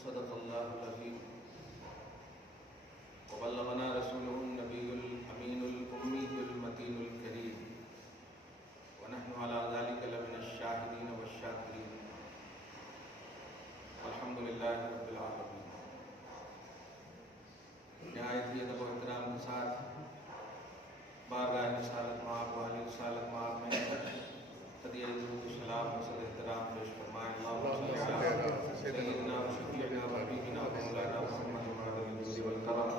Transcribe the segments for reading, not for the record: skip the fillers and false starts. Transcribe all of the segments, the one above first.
صدق اللہ العظیم وبلغنا رسوله النبی الامین الامی المتین الکریم ونحن على ذلك لمن الشاہدین والشاکرین الحمد للہ رب العالمین۔ نہایت ہی ادب و احترام کے ساتھ بارگاہ رسالت مآب والی رسالت مآب میں ہدیہ درود و سلام و صد احترام پیش فرمائیں۔ اللہم صلی علی سیدنا و شفیعنا و حبیبنا و مولانا محمد معدن الجود والکرم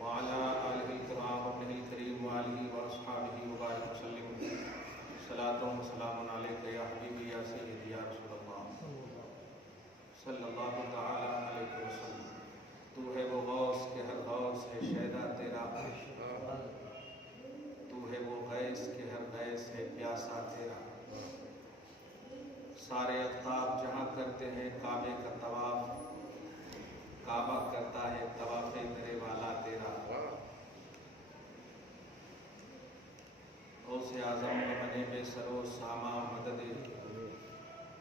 وعلی آلہ الکرام وابنہ الکریم وآلہ واصحابہ وبارک وسلم۔ صلاۃ و سلام علیک یا حبیبی یا سیدی یا رسول اللہ صلی اللہ تعالی علیہ وسلم۔ تو ہے وہ غوث کہ ہر غوث ہے شیدا تیرا، تو ہے وہ غیث کہ ہر غیث ہے پیاسا تیرا۔ سارے افتاب جہاں کرتے ہیں کعبے کا طواف، کعبہ کرتا ہے طواف درے والا تیرا۔ غوث اعظم بنے بے سرو ساما مدد،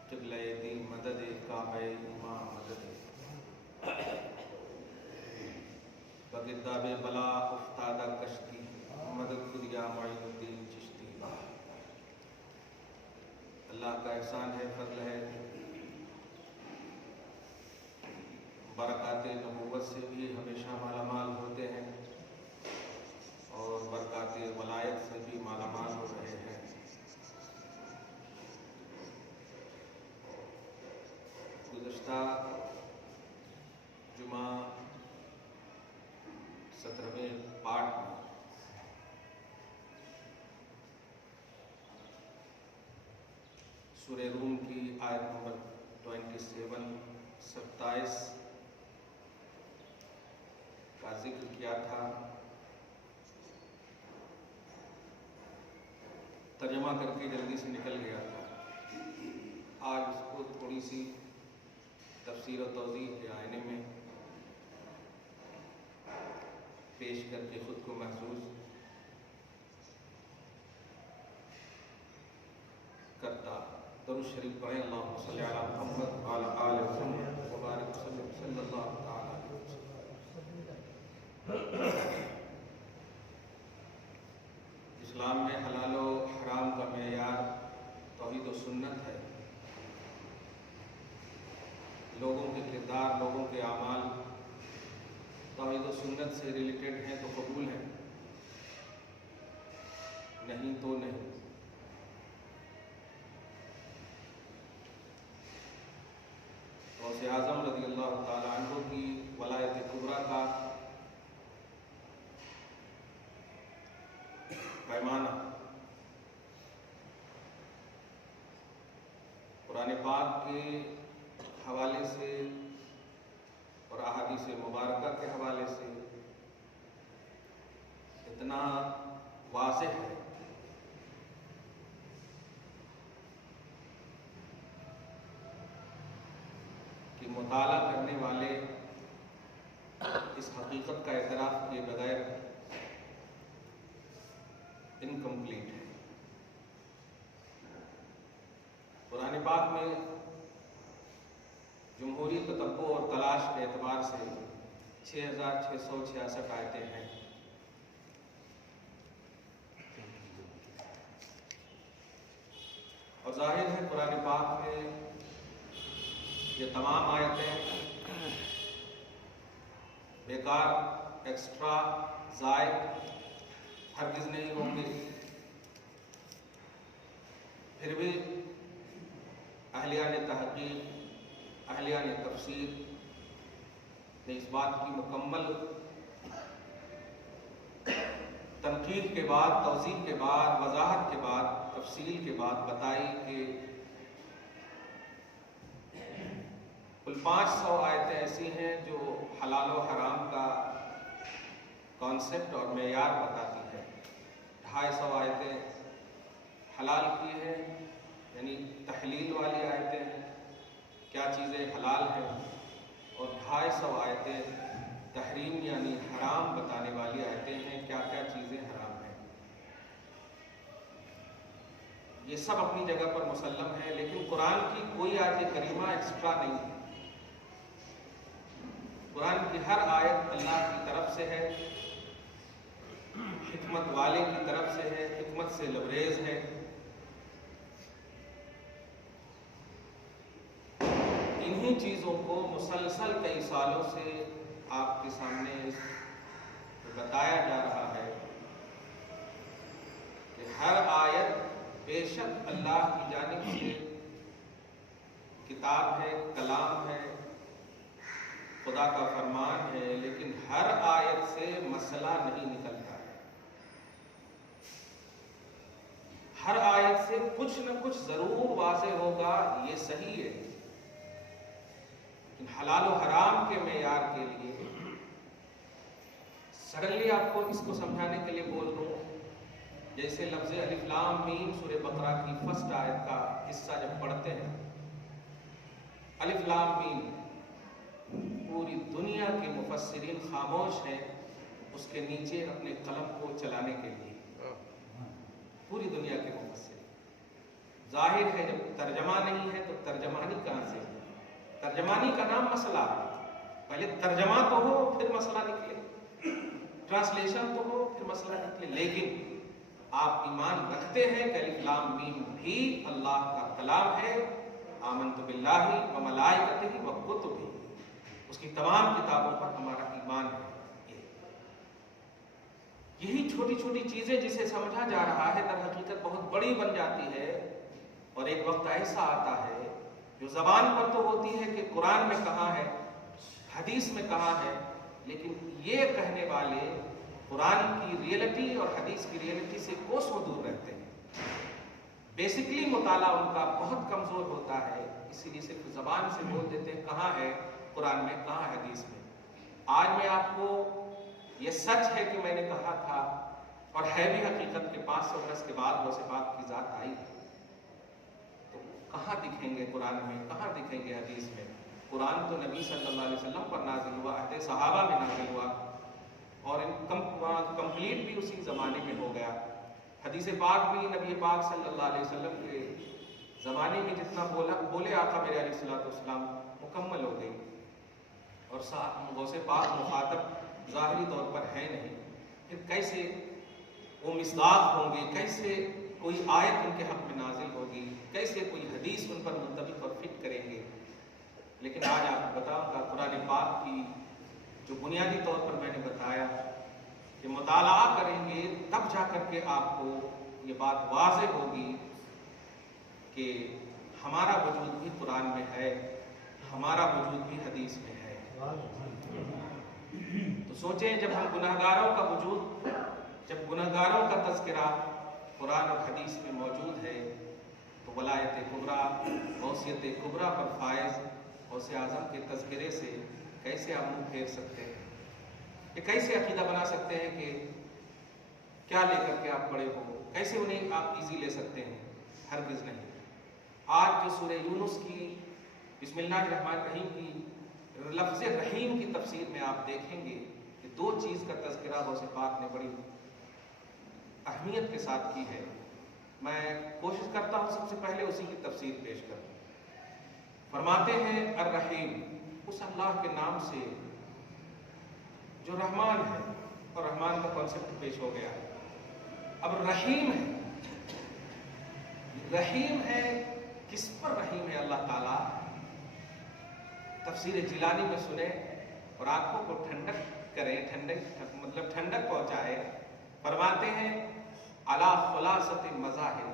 قبلہ دین مدد کعبہ امام مدد۔ بگرداب بلا افتادہ کشتی، مدد خود یا معین الدین چشتی۔ اللہ کا احسان ہے، فضل ہے، برکات نبوت سے بھی ہمیشہ مالا مال ہوتے ہیں اور برکات ولایت سے بھی مالا مال ہو رہے ہیں۔ گزشتہ جمعہ 17ویں پارٹ میں سورہ روم کی آیت نمبر 27 کا ذکر کیا تھا۔ ترجمہ کر کے جلدی سے نکل گیا تھا۔ آج اس کو تھوڑی سی تفسیر و توضیح کے آئینے میں پیش کر کے خود کو محسوس کرتا۔ درود شریف پڑھیں، اللہم صلی علی محمد وعلی آل محمد وبارک وسلم صلی اللہ تعالی علیہ وسلم۔ اسلام میں حلال و حرام کا معیار توحید و سنت ہے۔ لوگوں کے کردار، لوگوں کے اعمال توحید و سنت سے ریلیٹڈ ہیں تو قبول ہیں، نہیں تو نہیں۔ غوث اعظم رضی اللہ تعالی عنہ کی ولایت کبریٰ کا پیمانہ قرآن پاک کے حوالے سے اور احادیث مبارکہ کے حوالے سے اتنا واضح ہے کہ مطالعہ کرنے والے اس حقیقت کا اعتراف کیے بغیر انکمپلیٹ ہے۔ قرآن پاک میں جمہوری تتبع اور تلاش کے اعتبار سے 6666 آیتیں ہیں۔ اور ظاہر ہے قرآن پاک میں یہ تمام آیتیں بیکار، ایکسٹرا، زائد ہرگز نہیں ہوں گے۔ پھر بھی اہلیان تحقیق، اہلیان تفسیر نے اس بات کی مکمل تنقید کے بعد، توضیح کے بعد، وضاحت کے بعد، تفصیل کے بعد بتائی کہ کل 500 آیتیں ایسی ہیں جو حلال و حرام کا کانسیپٹ اور معیار بتاتی ہے۔ 250 آیتیں حلال کی ہیں، یعنی تحلیل والی آیتیں ہیں، کیا چیزیں حلال ہیں، اور 250 آیتیں تحریم یعنی حرام بتانے والی آیتیں ہیں، کیا کیا چیزیں حرام ہیں۔ یہ سب اپنی جگہ پر مسلم ہے، لیکن قرآن کی کوئی آیت کریمہ ایکسٹرا نہیں ہے۔ قرآن کی ہر آیت اللہ کی طرف سے ہے، حکمت والے کی طرف سے ہے، حکمت سے لبریز ہے۔ انہی چیزوں کو مسلسل کئی سالوں سے آپ کے سامنے بتایا جا رہا ہے کہ ہر آیت بے شک اللہ کی جانب سے کتاب ہے، کلام ہے، خدا کا فرمان ہے، لیکن ہر آیت سے مسئلہ نہیں نکلتا ہے۔ ہر آیت سے کچھ نہ کچھ ضرور واضح ہوگا، یہ صحیح ہے، لیکن حلال و حرام کے معیار کے لیے سڈنلی آپ کو اس کو سمجھانے کے لیے بول دوں، جیسے لفظ الف لام میم سورہ بقرہ کی فرسٹ آیت کا حصہ جب پڑھتے ہیں، الف لام میم، پوری دنیا کے مفسرین خاموش ہیں اس کے نیچے اپنے قلم کو چلانے کے لیے، پوری دنیا کے مفسرین۔ ظاہر ہے جب ترجمہ نہیں ہے تو ترجمانی کہاں سے؟ ترجمانی کا نام مسئلہ، پہلے ترجمہ تو ہو پھر مسئلہ نکلے، ٹرانسلیشن تو ہو پھر مسئلہ نکلے۔ لیکن آپ ایمان رکھتے ہیں کہ الف لام میم بھی اللہ کا کلام ہے، آمنت باللہ و ملائکتہ و کتبہ، اس کی تمام کتابوں پر ہمارا ایمان ہے۔ یہی چھوٹی چھوٹی چیزیں جسے سمجھا جا رہا ہے در حقیقت بہت بڑی بن جاتی ہے، اور ایک وقت ایسا آتا ہے جو زبان پر تو ہوتی ہے کہ قرآن میں کہاں ہے، حدیث میں کہاں ہے، لیکن یہ کہنے والے قرآن کی ریئلٹی اور حدیث کی ریئلٹی سے کوسوں دور رہتے ہیں۔ بیسکلی مطالعہ ان کا بہت کمزور ہوتا ہے، اسی لیے صرف زبان سے بول دیتے ہیں کہاں ہے قرآن میں، کہاں حدیث میں۔ آج میں آپ کو یہ سچ ہے کہ میں نے کہا تھا، اور ہے بھی حقیقت کہ 500 برس کے بعد غوث پاک کی ذات آئی ہے، تو کہاں دکھیں گے قرآن میں، کہاں دکھیں گے حدیث میں؟ قرآن تو نبی صلی اللہ علیہ وسلم پر نازل ہوا، عہد صحابہ میں نازل ہوا، اور کمپلیٹ بھی اسی زمانے میں ہو گیا۔ حدیث پاک بھی نبی پاک صلی اللہ علیہ وسلم کے زمانے میں جتنا بولے آقا میرے علیہ الصلوۃ والسلام مکمل ہو گئی، اور غوث پاک مخاطب ظاہری طور پر ہے نہیں، پھر کیسے وہ مصداق ہوں گے، کیسے کوئی آیت ان کے حق میں نازل ہوگی، کیسے کوئی حدیث ان پر منطبق اور فٹ کریں گے؟ لیکن آج آپ کو بتاؤں گا قرآن پاک کی جو بنیادی طور پر میں نے بتایا کہ مطالعہ کریں گے تب جا کر کے آپ کو یہ بات واضح ہوگی کہ ہمارا وجود بھی قرآن میں ہے، ہمارا وجود بھی حدیث میں ہے۔ تو سوچیں جب ہم گناہگاروں کا وجود، جب گناہگاروں کا تذکرہ قرآن اور حدیث میں موجود ہے، تو ولایت کبریٰ، غوثیت کبریٰ پر فائز غوث اعظم کے تذکرے سے کیسے آپ منہ پھیر سکتے ہیں؟ کہ کیسے عقیدہ بنا سکتے ہیں کہ کیا لے کر کے آپ بڑے ہو؟ کیسے انہیں آپ ایزی لے سکتے ہیں؟ ہرگز نہیں۔ آج جو سورہ یونس کی بسم اللہ الرحمن الرحیم کی لفظ رحیم کی تفسیر میں آپ دیکھیں گے کہ دو چیز کا تذکرہ غوث پاک نے بڑی اہمیت کے ساتھ کی ہے۔ میں کوشش کرتا ہوں سب سے پہلے اسی کی تفسیر پیش کروں۔ فرماتے ہیں الرحیم، اس اللہ کے نام سے جو رحمان ہے، اور رحمان کا کانسیپٹ پیش ہو گیا ہے۔ اب رحیم ہے، رحیم ہے، کس پر رحیم ہے اللہ تعالیٰ؟ تفسیر جیلانی میں سنیں اور آنکھوں کو ٹھنڈک کریں، ٹھنڈک پہنچائے۔ فرماتے ہیں علی خلاصۃ مظاہر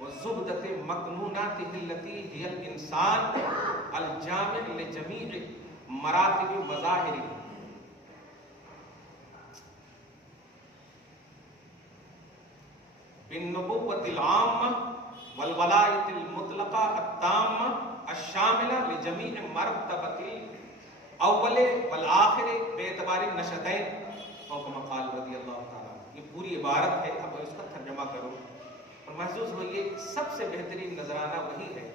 وزبدۃ مکنوناتہ التی ہی الانسان الجامع لجمیع مراتب مظاہر بالنبوۃ العامہ والولایۃ المطلقہ التامہ الشاملہ لجمیع مرتبۃ الاول والآخر باعتبار النشأتین، اور کما قال رضی اللہ تعالیٰ۔ یہ پوری عبارت ہے، اب اس کا ترجمہ کرو اور محسوس ہوئیے سب سے بہترین نذرانہ وہی ہے۔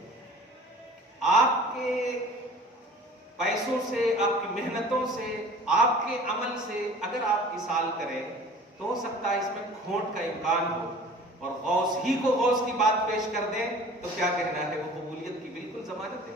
آپ کے پیسوں سے، آپ کی محنتوں سے، آپ کے عمل سے اگر آپ اصال کریں تو ہو سکتا ہے اس میں کھوٹ کا امکان ہو، اور غوث ہی کو غوث کی بات پیش کر دیں تو کیا کہنا ہے، وہ قبولیت کی بالکل ضمانت ہے۔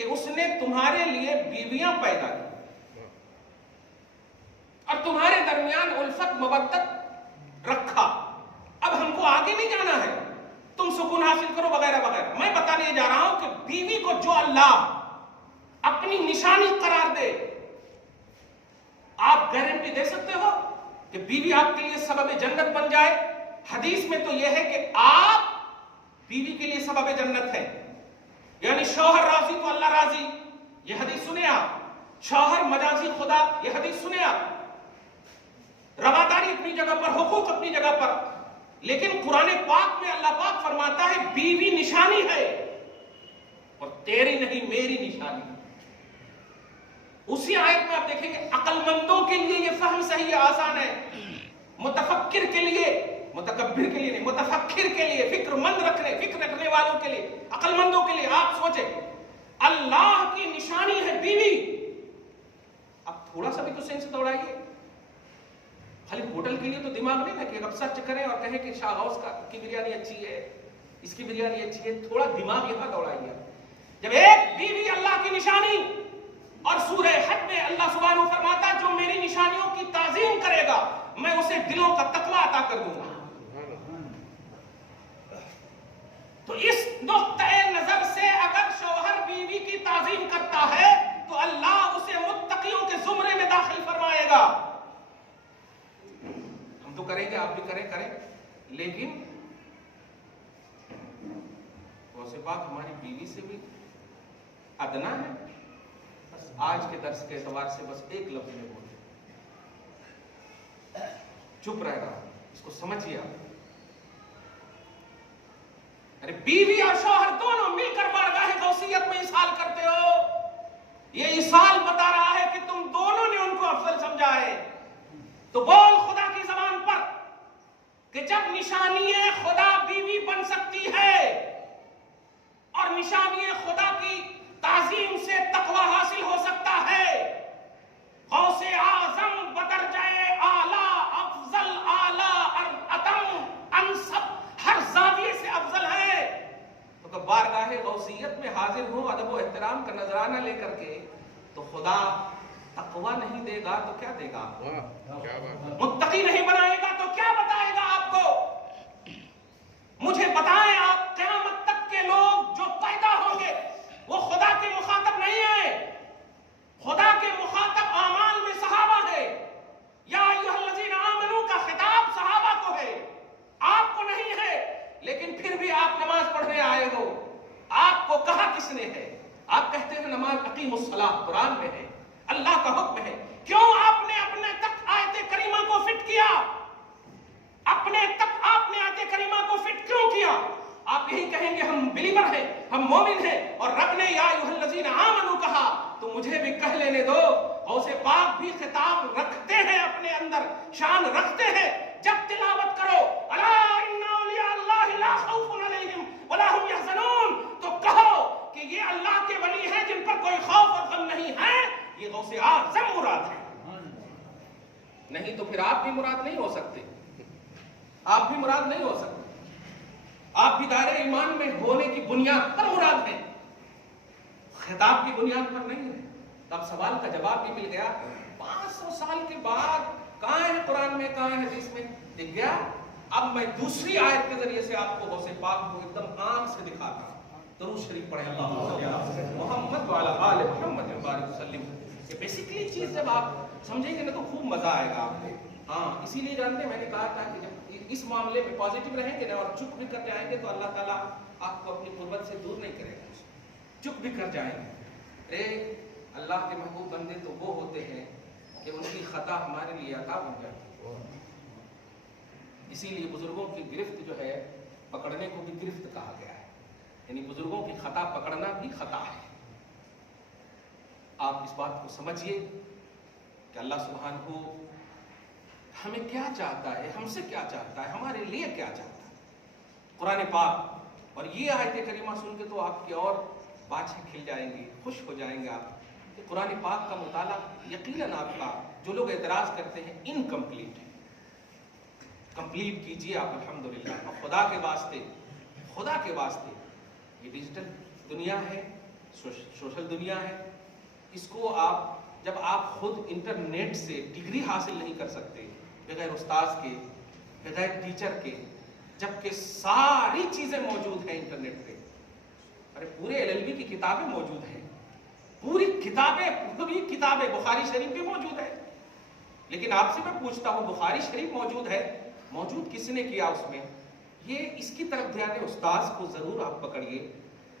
کہ اس نے تمہارے لیے بیویاں پیدا کی اور تمہارے درمیان الفت مودت رکھا. اب ہم کو آگے نہیں جانا ہے، تم سکون حاصل کرو وغیرہ وغیرہ. میں بتانے جا رہا ہوں کہ بیوی کو جو اللہ اپنی نشانی قرار دے، آپ گارنٹی دے سکتے ہو کہ بیوی آپ کے لیے سبب جنت بن جائے؟ حدیث میں تو یہ ہے کہ آپ بیوی کے لیے سبب جنت ہے، یعنی شوہر راضی تو اللہ راضی، یہ حدیث سنے آپ. شوہر مجازی خدا، یہ حدیث سنے آپ. رواداری اپنی جگہ پر، حقوق اپنی جگہ پر، لیکن قرآن پاک میں اللہ پاک فرماتا ہے بیوی نشانی ہے، اور تیری نہیں میری نشانی. اسی آیت میں آپ دیکھیں گے عقل مندوں کے لیے یہ فہم صحیح آسان ہے، متفکر کے لیے، متکبر کے لیے نہیں، متفکر کے لیے، فکر رکھنے والوں کے لیے، عقل مندوں کے لیے. آپ سوچیں اللہ کی نشانی ہے بیوی. اب تھوڑا سا بھی تو سینس دوڑائیے. خالی ہوٹل کے لیے تو دماغ نہیں نا کہ اب سرچ کریں اور کہیں کہ شاہ غوث کی بریانی اچھی ہے، اس کی بریانی اچھی ہے. تھوڑا دماغ یہاں دوڑائیے. جب ایک بیوی اللہ کی نشانی، اور سورہ حج میں اللہ سبحانہ فرماتا جو میری نشانیوں کی تعظیم کرے گا میں اسے دلوں کا تقویٰ عطا کر دوں گا. تو اس نقطۂ نظر سے اگر شوہر بیوی کی تعظیم کرتا ہے تو اللہ اسے متقیوں کے زمرے میں داخل فرمائے گا. ہم تو کریں گے، آپ بھی کریں، لیکن غوث پاک ہماری بیوی سے بھی ادنا ہے. بس آج کے درس کے اعتبار سے بس ایک لفظ میں بولے، چپ رہ رہا، اس کو سمجھیے آپ. ارے بیوی اور شوہر دونوں مل کر بارگاہ غوثیت میں اصحال کرتے ہو. یہ اصحال بتا رہا ہے کہ تم دونوں نے ان کو افضل سمجھا ہے. تو بول خدا کی زبان پر کہ جب نشانی خدا بیوی بن سکتی ہے اور نشانی خدا کی تعظیم سے تقوی حاصل ہو سکتا ہے، غوث اعظم بدرجہ اعلی افضل اعلی اتم انسب ہر زاویے سے افضل ہے، تو بارگاہ غوثیت میں حاضر ہوں ادب و احترام کا نذرانہ لے کر کے، تو خدا تقوی نہیں دے گا تو کیا دے گا؟ متقی نہیں بنائے گا تو کیا بتائے گا آپ کو؟ مجھے بتائیں آپ، قیامت تک کے لوگ جو پیدا ہوں گے وہ خدا کے مخاطب نہیں ہے. خدا کے مخاطب اعمال میں صحابہ ہے. یا ایھا الذین آمنوا کا خطاب صحابہ کو ہے، آپ کو نہیں ہے. لیکن پھر بھی آپ نماز پڑھنے آئے ہو، آپ کو کہا کس نے ہے؟ آپ کہتے ہیں نماز اقیموا الصلاۃ قرآن میں ہے، اللہ کا حکم ہے. کیوں آپ نے اپنے تک آیت کریمہ کو فٹ کیا؟ اپنے تک آپ نے آیت کریمہ کو فٹ کیوں کیا؟ آپ یہی کہیں گے ہم بلیور ہیں، ہم مومن ہیں، اور رب نے یا ایھا الذین آمنوا کہا تو مجھے بھی کہہ لینے دو. غوث پاک بھی خطاب رکھتے ہیں، اپنے اندر شان رکھتے ہیں. جب تلاوت کرو الا ان اولیاء اللہ لا خوف علیہم ولا هم يحزنون، تو کہو کہ یہ اللہ کے ولی ہیں جن پر کوئی خوف اور غم نہیں ہے. یہ غوث اعظم مراد ہے. نہیں تو پھر آپ بھی مراد نہیں ہو سکتے، آپ بھی مراد نہیں ہو سکتے. آپ بھی دائرہ ایمان میں ہونے کی بنیاد پر مراد ہیں، خطاب کی بنیاد پر نہیں ہے. اب سوال کا جواب بھی مل گیا. 500 سال کے بعد کہاں ہے قرآن میں، کہاں ہے حدیث میں؟ دکھ گیا. اب میں دوسری آیت کے ذریعے سے آپ کو غوث پاک کو ایک دم آنکھ سے دکھاتا ہوں. درود شریف پڑھیں اللہم صلی علی محمد وعلی آل محمد وبارک وسلم. یہ بیسیکلی چیز جب آپ سمجھیں گے نا تو خوب مزہ آئے گا آپ کو. ہاں اسی لیے جانتے ہیں میں نے کہا تھا کہ جب اس معاملے میں پازیٹیو رہیں گے نا اور چپ بھی کر جائیں گے تو اللہ تعالیٰ آپ کو اپنی قربت سے دور نہیں کرے گا. چپ بھی کر جائیں گے. ارے اللہ کے محبوب بندے تو وہ ہوتے ہیں کہ ان کی خطا ہمارے لیے عطا بن جاتی ہے. اسی لیے بزرگوں کی گرفت جو ہے پکڑنے کو بھی گرفت کہا گیا ہے، یعنی بزرگوں کی خطا پکڑنا بھی خطا ہے. آپ اس بات کو سمجھیے کہ اللہ سبحانہ ہمیں کیا چاہتا ہے، ہم سے کیا چاہتا ہے، ہمارے لیے کیا چاہتا ہے. قرآن پاک اور یہ آیت کریمہ سن کے تو آپ کی اور باچھیں کھل جائیں گی، خوش ہو جائیں گے آپ کہ قرآن پاک کا مطالعہ یقیناً آپ کا جو لوگ اعتراض کرتے ہیں انکمپلیٹ ہے. کمپلیٹ کیجئے آپ الحمدللہ. اور خدا کے واسطے یہ ڈیجیٹل دنیا ہے، سوشل دنیا ہے، اس کو جب آپ خود انٹرنیٹ سے ڈگری حاصل نہیں کر سکتے بغیر استاذ کے، بغیر ٹیچر کے، جبکہ ساری چیزیں موجود ہیں انٹرنیٹ پہ، ارے پورے LLB کی کتابیں موجود ہیں، پوری کتابیں بخاری شریف بھی موجود ہے، لیکن آپ سے میں پوچھتا ہوں بخاری شریف موجود ہے، موجود کس نے کیا اس میں؟ یہ اس کی طرف دھیان ہے، استاذ کو ضرور آپ پکڑیے،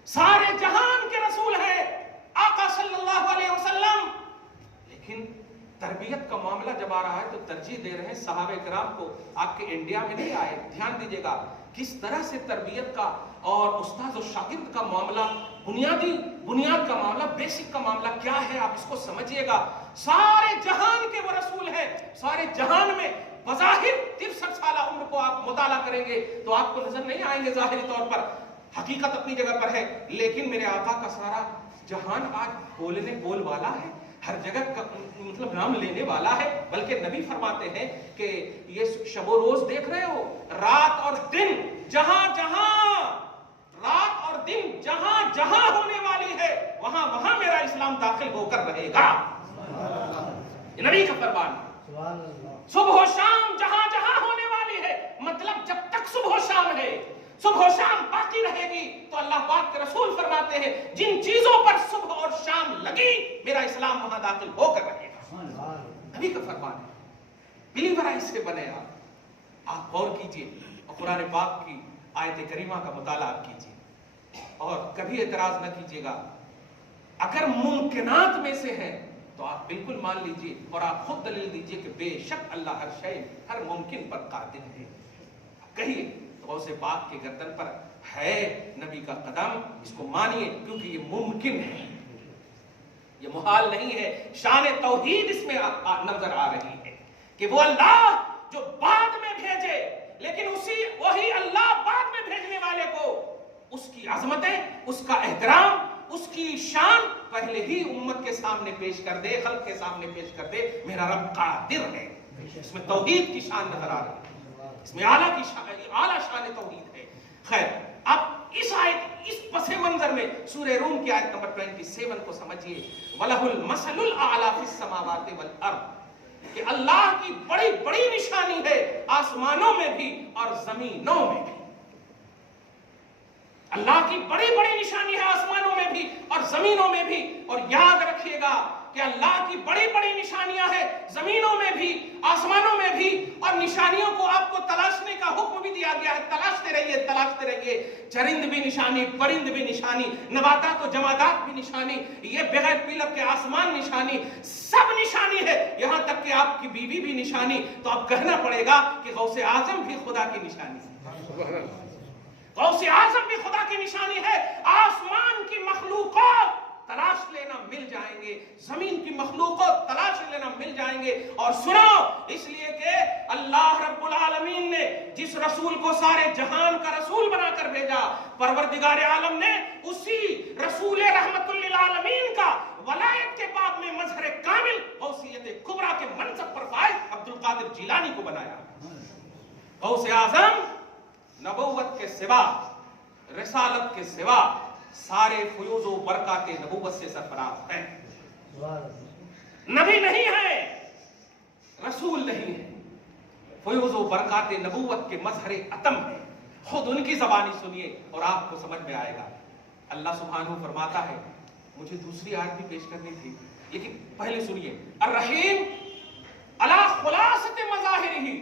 سارے جہان کے رسول ہیں آقا صلی اللہ علیہ وسلم، لیکن تربیت کا معاملہ جب آ رہا ہے تو ترجیح دے رہے ہیں صحابہ کرام کو، آپ کے انڈیا میں نہیں آئے، دھیان دیجیے گا کس طرح سے تربیت کا اور استاد و شاگرد کا معاملہ، بنیاد کا معاملہ، بیسک کا معاملہ کیا ہے، آپ اس کو سمجھیے گا، سارے جہان کے وہ رسول ہیں، سارے جہان میں بظاہر 63 سالہ عمر کو آپ مطالعہ کریں گے تو آپ کو نظر نہیں آئیں گے ظاہری طور پر، حقیقت اپنی جگہ پر ہے، لیکن میرے آقا کا سارا جہان آج بول والا ہے، ہر جگہ کا مطلب نام لینے والا ہے، بلکہ نبی فرماتے ہیں کہ یہ شب و روز دیکھ رہے ہو، رات اور دن جہاں ہونے والی ہے وہاں میرا اسلام داخل ہو کر رہے گا، یہ نبی کا فرمان، صبح و شام جہاں ہونے والی ہے، مطلب جب تک صبح و شام ہے، صبح و شام باقی رہے گی تو اللہ پاک کے رسول فرماتے ہیں جن چیزوں پر صبح اور شام لگی میرا اسلام وہاں داخل ہو کر رہے گا، نبی کا فرمان ہے، بلیور اس سے بنے آپ غور کیجئے اور قرآن پاک کی آیت کریمہ کا مطالعہ کیجئے اور کبھی اعتراض نہ کیجئے گا، اگر ممکنات میں سے ہے تو آپ بالکل مان لیجئے اور آپ خود دلیل دیجئے کہ بے شک اللہ ہر ممکن پر قادر ہے، کہیے غوث پاک کے گردن پر ہے نبی کا قدم، اس کو مانیے کیونکہ یہ ممکن ہے، یہ محال نہیں ہے، شان توحید اس میں نظر آ رہی ہے کہ وہ اللہ جو بعد میں بھیجے، لیکن وہی اللہ بعد میں بھیجنے والے کو اس کی عظمتیں، اس کا احترام، اس کی شان پہلے ہی امت کے سامنے پیش کر دے، خلق کے سامنے پیش کر دے، میرا رب قادر ہے، اس میں توحید کی شان نظر آ رہی ہے، اس میں اعلیٰ شان توحید ہے۔ خیر، اب اس پس منظر میں سورہ روم کی آیت نمبر 27 کو سمجھیے، وَلَهُ الْمَثَلُ الْأَعْلَىٰ فِي السَّمَاوَاتِ وَالْأَرْضِ، کہ اللہ کی بڑی نشانی ہے آسمانوں میں بھی اور زمینوں میں بھی، اللہ کی بڑی نشانی ہے آسمانوں میں بھی اور زمینوں میں بھی، اور یاد رکھیے گا کہ اللہ کی بڑی نشانیاں ہیں زمینوں میں بھی آسمانوں میں بھی، اور نشانیوں کو آپ کو تلاشنے کا حکم بھی دیا گیا ہے، تلاشتے رہیے، چرند بھی نشانی، پرند بھی نشانی، نباتات و جمادات بھی نشانی، یہ بغیر پیلر کے آسمان نشانی، سب نشانی ہے، یہاں تک کہ آپ کی بیوی بھی نشانی، تو اب کہنا پڑے گا کہ غوث اعظم بھی خدا کی نشانی ہے، غوث اعظم بھی خدا کی نشانی ہے، آسمان کی مخلوقات تلاش لینا مل جائیں گے، زمین کی مخلوقات تلاش لینا مل جائیں گے، اور سنو، اس لیے کہ اللہ رب العالمین نے جس رسول کو سارے جہان کا رسول بنا کر بھیجا، پروردگار عالم نے اسی رسول رحمت للعالمین کا ولایت کے باب میں مظہر کامل غوثیت کبریٰ کے منصب پر فائز عبد القادر جیلانی کو بنایا۔ غوث اعظم نبوت کے سوا، رسالت کے سوا سارے فیوز و برکات نبوت سے سرفراز ہیں، نبی نہیں ہے، رسول نہیں ہے، فیوز و برکات نبوت کے مظہر اتم ہے، خود ان کی زبانی سنیے اور آپ کو سمجھ میں آئے گا۔ اللہ سبحانہ فرماتا ہے، مجھے دوسری آیت بھی پیش کرنی تھی لیکن پہلے سنیے، الرحیم علی خلاصۃ مظاہرہ،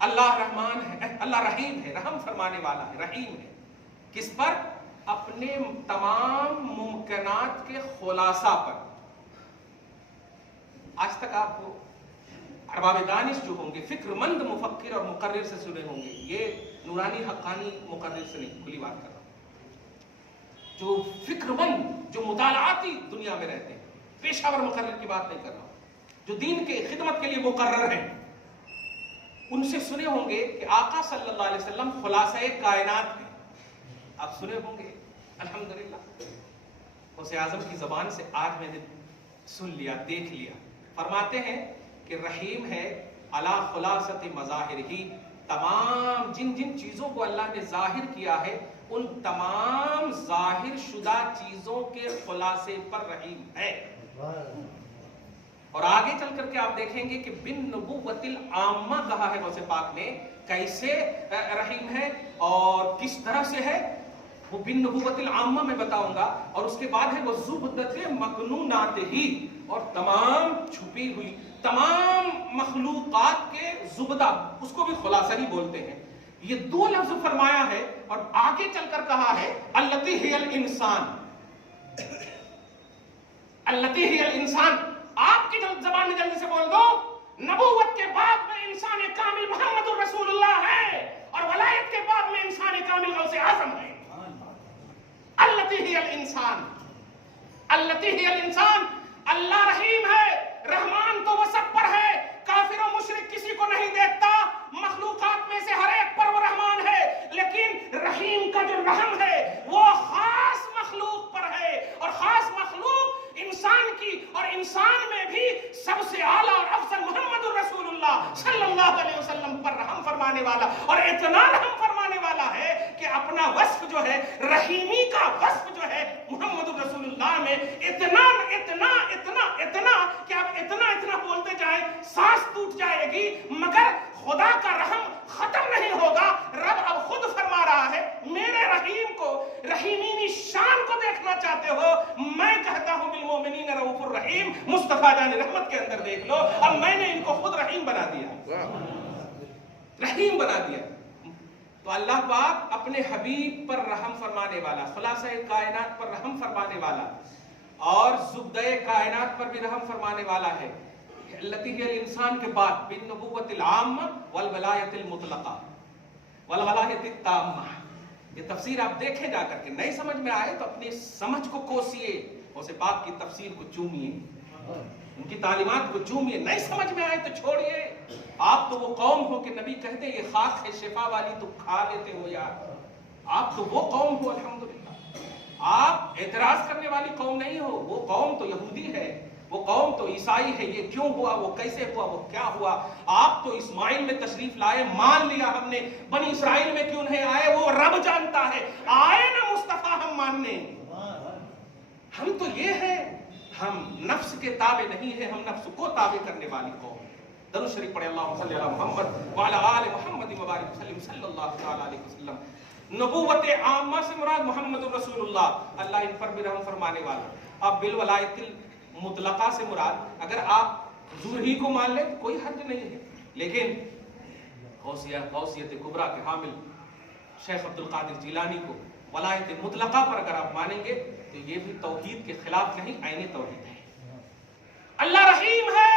اللہ رحمان ہے، اللہ رحیم ہے، رحم فرمانے والا ہے، رحیم ہے، کس پر؟ اپنے تمام ممکنات کے خلاصہ پر۔ آج تک آپ کو ارباب دانش جو ہوں گے، فکر مند مفکر اور مقرر سے سنے ہوں گے، یہ نورانی حقانی مقرر سے نہیں، کھلی بات کر رہا ہوں، جو فکر مند، جو مطالعاتی دنیا میں رہتے ہیں، پیشہ ور مقرر کی بات نہیں کر رہا ہوں، جو دین کے خدمت کے لیے مقرر ہیں، ان سے سنے ہوں گے کہ آقا صلی اللہ علیہ وسلم خلاصہ کائنات ہیں، آپ سنے ہوں گے، الحمدللہ غوث اعظم کی زبان سے آج میں نے سن لیا، دیکھ لیا، فرماتے ہیں کہ رحیم ہے علی خلاصۃ مظاہرہ، تمام جن چیزوں کو اللہ نے ظاہر کیا ہے ان تمام ظاہر شدہ چیزوں کے خلاصے پر رحیم ہے. اور آگے چل کر کے آپ دیکھیں گے کہ بن نبوت العامہ کہا ہے غوث پاک نے, کیسے رحیم ہے اور کس طرح سے ہے وہ بن نبوت العامہ میں بتاؤں گا. اور اس کے بعد ہے وہ زبدت مکنونات ہی, اور تمام چھپی ہوئی تمام مخلوقات کے زبدہ, اس کو بھی خلاصہ ہی بولتے ہیں. یہ دو لفظ فرمایا ہے اور آگے چل کر کہا ہے اللتی ہی الانسان. اللتی ہی الانسان, آپ کی زبان میں جلدی سے بول دو, نبوت کے بعد میں انسان کامل محمد الرسول اللہ ہے, اور ولایت کے بعد میں انسان کامل غوث اعظم ہے. اللتی ہی الانسان, اللتی ہی الانسان. اللہ رحیم ہے, رحمان تو وہ سب پر ہے, کافر و مشرک کسی کو نہیں دیکھتا, مخلوقات میں سے ہر ایک پر وہ رحمان ہے, لیکن رحیم کا جو رحم ہے وہ خاص مخلوق پر ہے, اور خاص مخلوق انسان کی, اور انسان میں بھی سب سے اعلیٰ اور افضل محمد الرسول اللہ صلی اللہ علیہ وسلم پر رحم فرمانے والا, اور اتنا رحم فرمانے والا ہے کہ اپنا وصف جو ہے رحیمی کا وصف جو ہے محمد الرسول اللہ میں اتنا اتنا اتنا اتنا کہ آپ اتنا اتنا بولتے جائیں سانس ٹوٹ جائے گی, مگر خدا کا رحم ختم نہیں ہوگا. رب اب خود فرما رہا ہے میرے رحیم کو, رحیمی شان کو دیکھنا چاہتے ہو, میں کہتا ہوں بالمومنین رؤوف الرحیم. مصطفیٰ جان رحمت کے اندر دیکھ لو, اب میں نے ان کو خود رحیم بنا دیا, رحیم بنا دیا. تو اللہ پاک اپنے حبیب پر رحم فرمانے والا, خلاصہ کائنات پر رحم فرمانے والا, اور زبدہ کائنات پر بھی رحم فرمانے والا ہے. اللتی ہی الانسان کے بعد بالنبوت العامہ والولایت المطلقہ والولایت التامہ. یہ تفسیر آپ دیکھیں جا کر کے, نہیں سمجھ میں آئے تو اپنی سمجھ کو کوسیے, غوث پاک کی تفسیر کو چومیے, ان کی تعلیمات کو چومیے. نہیں سمجھ میں آئے تو چھوڑیے. آپ تو وہ قوم ہو کہ نبی کہتے یہ خاک ہے شفا والی, تو کھا لیتے ہو یار. آپ تو وہ قوم ہو الحمدللہ, آپ اعتراض کرنے والی قوم نہیں ہو. وہ قوم تو یہودی ہے, وہ قوم تو عیسائی ہے. یہ کیوں ہوا, وہ کیسے ہوا, وہ کیا ہوا. آپ تو اسماعیل میں تشریف لائے, مان لیا ہم نے. بنی اسرائیل میں کیوں نہیں آئے, وہ رب جانتا ہے. آئے نا مصطفیٰ ہم ماننے. ہم تو یہ ہے, ہم نفس کے تابع نہیں ہیں, ہم نفس کو تابع کرنے والی قوم. درود شریف پڑھے اللہم صلی علی محمد وعلی آل محمد وبارک وسلم صلی اللہ تعالی علیہ وسلم. نبوت عامہ سے مراد محمد الرسول اللہ, اللہ ان پر بھی رحم فرمانے والا. اب بالولایت مطلقہ سے مراد اگر آپ حضور ہی کو مان لیں کوئی حرج نہیں ہے, لیکن غوثیت کبریٰ کے حامل شیخ عبد القادر جیلانی کو ولایت مطلقہ پر اگر آپ مانیں گے تو یہ بھی توحید کے خلاف نہیں, عین توحید ہے. اللہ رحیم ہے.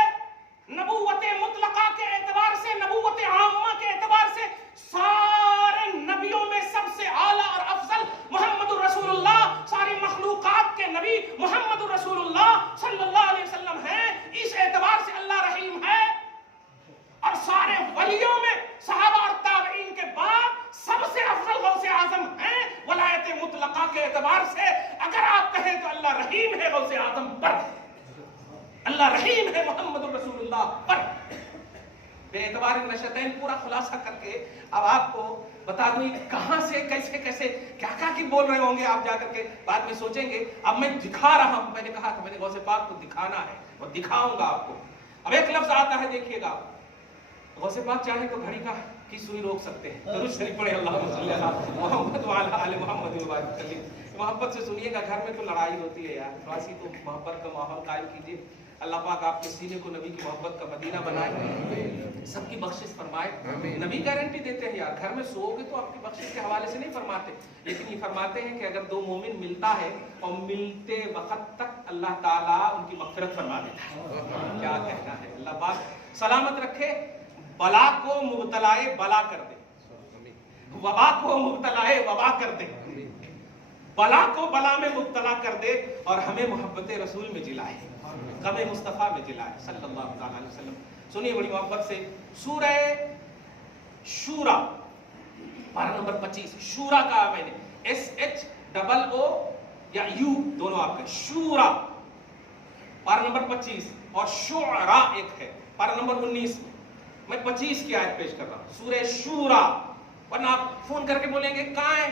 نبوت مطلقہ کے اعتبار سے, نبوت عامہ کے اعتبار سے سارے نبیوں میں سب سے اعلیٰ اور افضل محمد الرسول اللہ, ساری مخلوقات کے نبی محمد الرسول اللہ صلی اللہ علیہ وسلم ہیں. اس اعتبار سے اللہ رحیم ہے. اور سارے ولیوں میں صحابہ اور تابعین کے بعد سب سے افضل غوث اعظم ہیں. ولایت مطلقہ کے اعتبار سے اگر آپ کہیں تو اللہ رحیم ہے غوث اعظم پر, اللہ رحیم ہے محمد الرسول اللہ پر. بے اعتبار نشتین پورا خلاصہ کر کے اب آپ کو بتا دوں کہاں سے کیسے کیسے کیا کی بول رہے ہوں گے آپ جا کر کے بعد میں سوچیں گے. اب میں دکھا رہا ہوں, میں نے کہا تھا میں نے غوث پاک کو دکھانا ہے اور دکھاؤں گا آپ کو. اب ایک لفظ آتا ہے, دیکھیے گا, غوث پاک چاہیں تو گھڑی کی سوئی روک سکتے ہیں. درود شریف پڑھے اللہم صلی علی محمد وعلی آل محمد وبارک وسلم. محبت سے سنیے گا, گھر میں تو لڑائی ہوتی ہے یار, تھوڑا سی تو محبت کا ماحول قائم کیجیے. اللہ پاک آپ کے سینے کو نبی کی محبت کا مدینہ بنائے, سب کی بخشش فرمائے. نبی گارنٹی دیتے ہیں یار, گھر میں سو گے تو آپ کی بخشش کے حوالے سے نہیں فرماتے, لیکن یہ فرماتے ہیں کہ اگر دو مومن ملتا ہے اور ملتے وقت تک اللہ تعالیٰ ان کی مغفرت فرما دیتا ہے. کیا کہنا ہے, اللہ پاک سلامت رکھے, بلا کو مبتلائے بلا کر دے, وبا کو مبتلائے وبا کر دے, بلا کو بلا میں مبتلا کر دے, اور ہمیں محبت رسول میں جلائے, غم مصطفیٰ میں جلائے صلی اللہ تعالی علیہ وسلم. سنیے بڑی محبت سے سورہ شورا پارہ نمبر 25. شورا کہا میں نے, SHOO یا U دونوں آپ کے, شورا پارہ نمبر 25, اور شعراء ایک ہے پارہ نمبر 19. میں 25 کی آیت پیش کر رہا ہوں, سورہ شورا. ورنہ آپ فون کر کے بولیں گے کہاں ہے,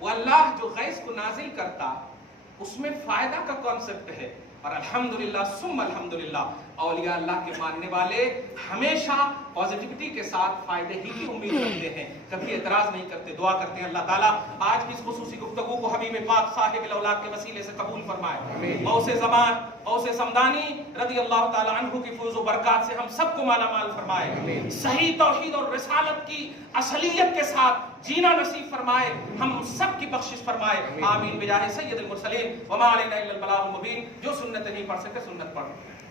وہ اللہ جو غیث کو نازل کرتا اس میں فائدہ کا کانسیپٹ ہے. اور الحمدللہ ثم الحمدللہ اولیاء اللہ کے ماننے والے ہمیشہ پازیٹیوٹی کے ساتھ فائدے ہی کی امید رکھتے ہیں, کبھی اعتراض نہیں کرتے. دعا کرتے ہیں اللہ تعالیٰ آج کی اس خصوصی گفتگو کو حبیب پاک صاحب الاولاد کے وسیلے سے قبول فرمائے. غوث زمان غوث سمدانی رضی اللہ تعالیٰ عنہ کی فیض و برکات سے ہم سب کو مالا مال فرمائے. صحیح توحید اور رسالت کی اصلیت کے ساتھ جینا نصیب فرمائے, ہم سب کی بخشش فرمائے. آمین بجاہ سید المرسلین وما علینا الا البلاغ المبین. جو سنت نہیں پڑھ سکے سنت پڑھ.